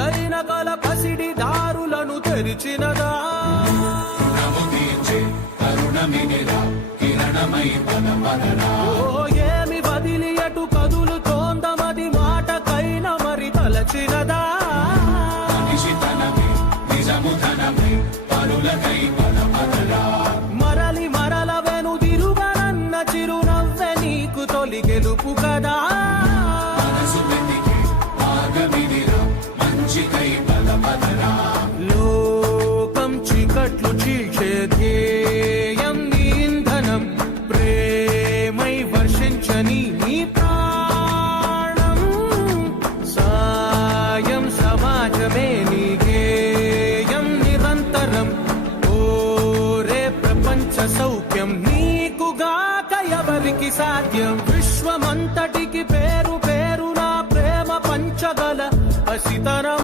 బ్రతుకైన కల పసిడి దారులను తెరిచినదా? ఓ ఏమి వదిలి అటు కదులు తోందమది మాటకైన మరి తలచినదా? మరలి మరల వెనుదిరుగనన్న చిరునవ్వె నీకు తొలి గెలుపు కదా? లోకం చీకట్లు చీల్చే ధ్యేయం నీ ఇంధనం. ప్రేమై వర్షించని నీ ప్రాణం. సాయం సమాజమే నీ గేయం నిరంతరం. ఓరే ప్రపంచ సౌఖ్యం నీకుగాక ఎవరికి సాధ్యం? విశ్వమంతటికి పేరు పేరు నా ప్రేమ పంచగల అసితరం.